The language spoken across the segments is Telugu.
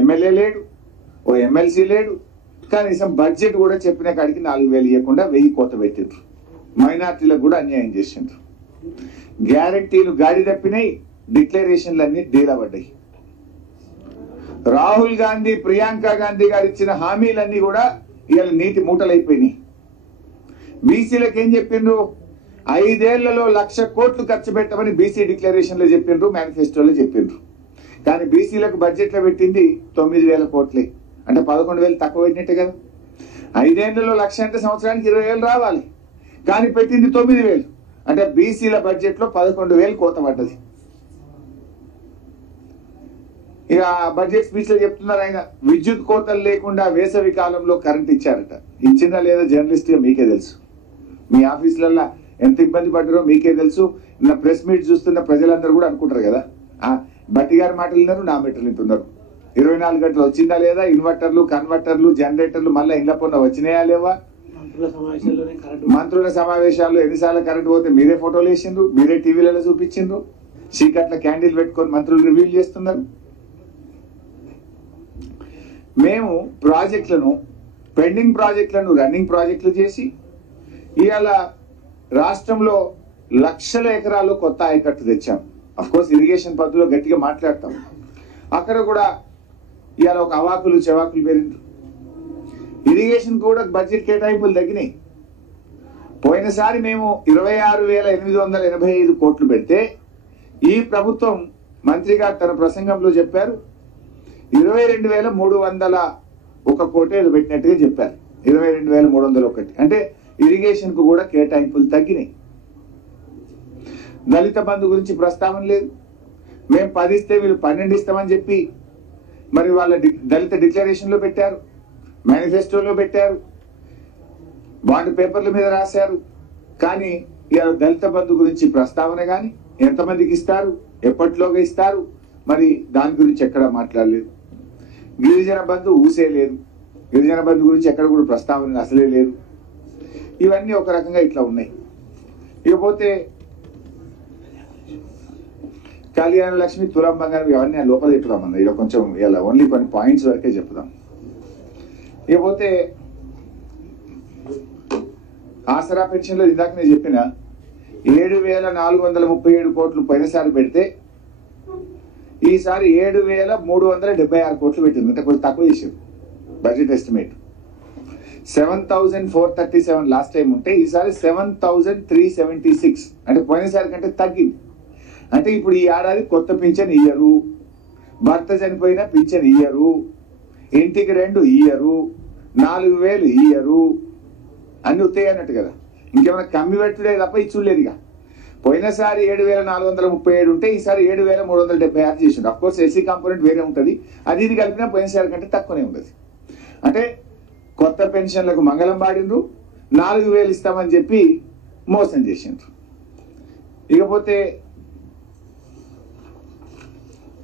ఎమ్మెల్యే లేడు, ఓ ఎమ్మెల్సీ లేడు. కనీసం బడ్జెట్ కూడా చెప్పిన కాడికి 4,000 ఇవ్వకుండా 1000 కోత పెట్టిండ్రు. మైనార్టీలకు కూడా అన్యాయం చేసిండ్రు. గ్యారంటీలు గాడి తప్పినాయి, డిక్లరేషన్లన్నీ డీలబడ్డాయి. రాహుల్ గాంధీ, ప్రియాంక గాంధీ గారు ఇచ్చిన హామీలన్నీ కూడా ఇవాళ నీటి మూటలైపోయినాయి. బీసీలకు ఏం చెప్పిండ్రు? 5 ఏళ్లలో 1,00,000 కోట్లు ఖర్చు పెట్టమని బీసీ డిక్లరేషన్ లో చెప్పిండ్రు, మేనిఫెస్టోలో చెప్పిండ్రు. కానీ బీసీలకు బడ్జెట్ లో పెట్టింది 9,000 కోట్లే, అంటే 11,000 తక్కువ పెట్టినట్టే కదా. 5 ఏళ్లలో 1,00,000 అంటే సంవత్సరానికి 20,000 రావాలి, కానీ పెట్టింది 9,000, అంటే బీసీల బడ్జెట్ లో 11,000 కోత పడ్డది. ఇక బడ్జెట్ స్పీచ్ లో చెప్తున్నారు ఆయన, విద్యుత్ కోతలు లేకుండా వేసవి కాలంలో కరెంట్ ఇచ్చారట. ఇచ్చిందా లేదా జర్నలిస్ట్ గా మీకే తెలుసు. మీ ఆఫీసులలో ఎంత ఇబ్బంది పడ్డారో మీకే తెలుసు. నా ప్రెస్ మీట్ చూస్తున్న ప్రజలందరూ కూడా అనుకుంటారు కదా, బట్టి గారి మాటలు విన్నారు, నా మాటలు వింటున్నారు. 24 గంటలు వచ్చిందా లేదా, ఇన్వర్టర్లు, కన్వర్టర్లు, జనరేటర్లు మళ్ళీ ఇండ్ల పైన వచ్చినాయా లేవా? మంత్రుల సమావేశాల్లో ఎన్నిసార్లు కరెంట్ పోతే మీరే ఫోటోలు వేసిండ్రు, మీరే టీవీలలో చూపించిండ్రు. చీకట్ల క్యాండిల్ పెట్టుకొని మంత్రులు రివ్యూలు చేస్తున్నారు. మేము ప్రాజెక్టులను, పెండింగ్ ప్రాజెక్టులను రన్నింగ్ ప్రాజెక్టులు చేసి ఇవాళ రాష్ట్రంలో లక్షల ఎకరాలు కొత్త ఆయకట్టు తెచ్చాం. అఫ్కోర్స్ ఇరిగేషన్ పద్ధతిలో గట్టిగా మాట్లాడతాం. అక్కడ కూడా ఇవాళ ఒక అవాకులు చెవాకులు పెరిగింది. ఇరిగేషన్ కూడా బడ్జెట్ కేటాయింపులు తగ్గినాయి. పోయినసారి మేము 26,885 కోట్లు పెడితే ఈ ప్రభుత్వం మంత్రి గారు తన ప్రసంగంలో చెప్పారు 22,301 కోటి ఏదో పెట్టినట్టుగా చెప్పారు. 22,301, అంటే ఇరిగేషన్ కు కూడా కేటాయింపులు తగ్గినాయి. దళిత బంధు గురించి ప్రస్తావన లేదు. మేము 10 ఇస్తే వీళ్ళు 12 ఇస్తామని చెప్పి మరి వాళ్ళ దళిత డిక్లరేషన్ లో పెట్టారు, మేనిఫెస్టోలో పెట్టారు, బాండ్ పేపర్ల మీద రాశారు. కానీ ఇవాళ దళిత బంధు గురించి ప్రస్తావన కానీ, ఎంతమందికి ఇస్తారు, ఎప్పటిలోగా ఇస్తారు, మరి దాని గురించి ఎక్కడ మాట్లాడలేదు. గిరిజన బంధు ఊసే లేదు, గిరిజన బంధు గురించి ఎక్కడ కూడా ప్రస్తావన అసలే లేదు. ఇవన్నీ ఒక రకంగా ఇట్లా ఉన్నాయి. ఇకపోతే కళ్యాణ లక్ష్మి, తులం బంగారం, ఇవన్నీ లోపల చెప్పుదామన్నా. ఇలా కొంచెం ఇలా ఓన్లీ కొన్ని పాయింట్స్ వరకే చెప్పుదాం. ఇకపోతే ఆసరా పెన్షన్లో ఇందాక నేను చెప్పిన 7,437 కోట్లు పోయినసారి పెడితే ఈసారి 7,376 కోట్లు పెట్టింది. అంటే కొంచెం తక్కువ చేసారు బడ్జెట్ ఎస్టిమేట్. 7,437 లాస్ట్ టైం ఉంటే ఈసారి 7,376, అంటే పోయినసారి కంటే తగ్గింది. అంటే ఇప్పుడు ఈ ఏడాది కొత్త పింఛన్ ఇయ్యరు, భర్త చనిపోయినా పింఛన్ ఇయ్యరు, ఇంటికి 2 ఇయ్యరు, 4,000 ఇయ్యరు, అన్ని ఉత్తాయి అన్నట్టు కదా. ఇంకేమైనా కమ్మి పెట్టుడే తప్ప ఇచ్చులేదు. ఇక పోయినసారి 7,437 ఉంటే ఈసారి 7,376 చేసిండు. అఫ్కోర్స్ ఎస్సీ కాంపోనెంట్ వేరే ఉంటుంది, అది ఇది కలిపినా పోయినసారి కంటే తక్కువనే ఉంటుంది. అంటే కొత్త పెన్షన్లకు మంగళం పాడిండ్రు, 4,000 ఇస్తామని చెప్పి మోసం చేసిండ్రు. ఇకపోతే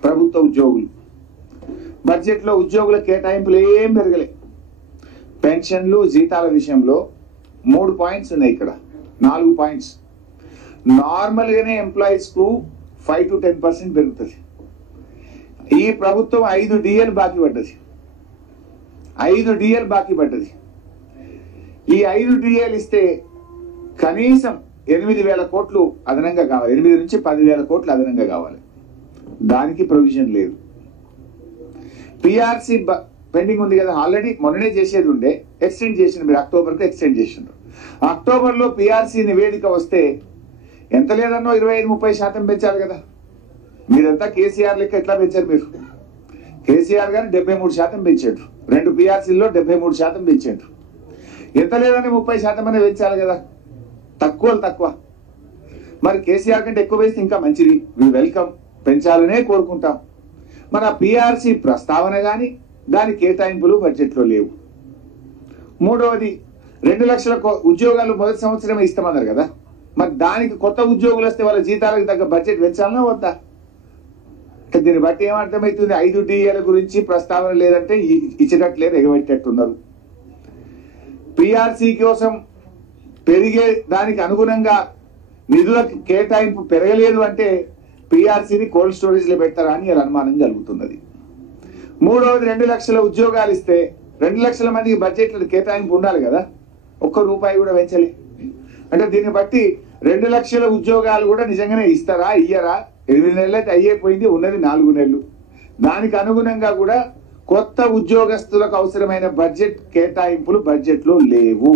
ప్రభుత్వ ఉద్యోగులు, బడ్జెట్ లో ఉద్యోగుల కేటాయింపులు ఏం పెరగలే. పెన్షన్లు, జీతాల విషయంలో 3 పాయింట్స్ ఉన్నాయి, ఇక్కడ 4 పాయింట్స్. నార్మల్ గానే ఎంప్లాయీస్ కు 5 to 10% పెరుగుతుంది. ఈ ప్రభుత్వం 5 DL బాకీ పడ్డది, 5 DL బాకీ పడ్డది. ఈ 5 DL ఇస్తే కనీసం 8,000 కోట్లు అదనంగా కావాలి, 8 నుంచి 10,000 కోట్లు అదనంగా కావాలి. దానికి ప్రొవిజన్ లేదు. పిఆర్సీ పెండింగ్ ఉంది కదా, ఆల్రెడీ మొన్ననే చేసేది ఉండే, ఎక్స్టెండ్ చేసిండు. మీరు అక్టోబర్కి ఎక్స్టెండ్ చేసిండ్రు. అక్టోబర్లో పిఆర్సీ నివేదిక వస్తే ఎంత లేదన్నో 25-30% పెంచాలి కదా. మీరంతా కేసీఆర్ లెక్క ఎట్లా పెంచారు? మీరు కేసీఆర్ గారు 73% పెంచారు, 2 పిఆర్సీల్లో 73% పెంచారు. ఎంత లేదని 30% అనే పెంచాలి కదా. తక్కువ. మరి కేసీఆర్ కంటే ఎక్కువ వేస్తే ఇంకా మంచిది, వి వెల్కమ్, పెంచాలనే కోరుకుంటాం. మన పిఆర్సీ ప్రస్తావన కానీ దాని కేటాయింపులు బడ్జెట్లో లేవు. మూడవది 2 లక్షల ఉద్యోగాలు మొదటి సంవత్సరమే ఇస్తామన్నారు కదా, మరి దానికి కొత్త ఉద్యోగులు వస్తే వాళ్ళ జీతాలకు తగ్గ బడ్జెట్ పెంచాలన్నా వద్దా? దీన్ని బట్టి ఏమర్థమవుతుంది? 5 DL గురించి ప్రస్తావన లేదంటే ఇచ్చినట్లేదు, ఎగబెట్టేట్టున్నారు. పిఆర్సీ కోసం పెరిగే దానికి అనుగుణంగా నిధుల కేటాయింపు పెరగలేదు అంటే పిఆర్సీని కోల్డ్ స్టోరేజ్ లో పెడతారా అని అనుమానం కలుగుతున్నది. మూడవది 2 లక్షల ఉద్యోగాలు ఇస్తే 2 లక్షల మందికి బడ్జెట్లో కేటాయింపు ఉండాలి కదా, ఒక్క రూపాయి కూడా పెంచలే. అంటే దీన్ని బట్టి 2 లక్షల ఉద్యోగాలు కూడా నిజంగానే ఇస్తారా ఇయ్యరా? 8 నెలలు అయితే అయ్యేపోయింది, ఉన్నది 4 నెలలు. దానికి అనుగుణంగా కూడా కొత్త ఉద్యోగస్తులకు అవసరమైన బడ్జెట్ కేటాయింపులు బడ్జెట్లో లేవు.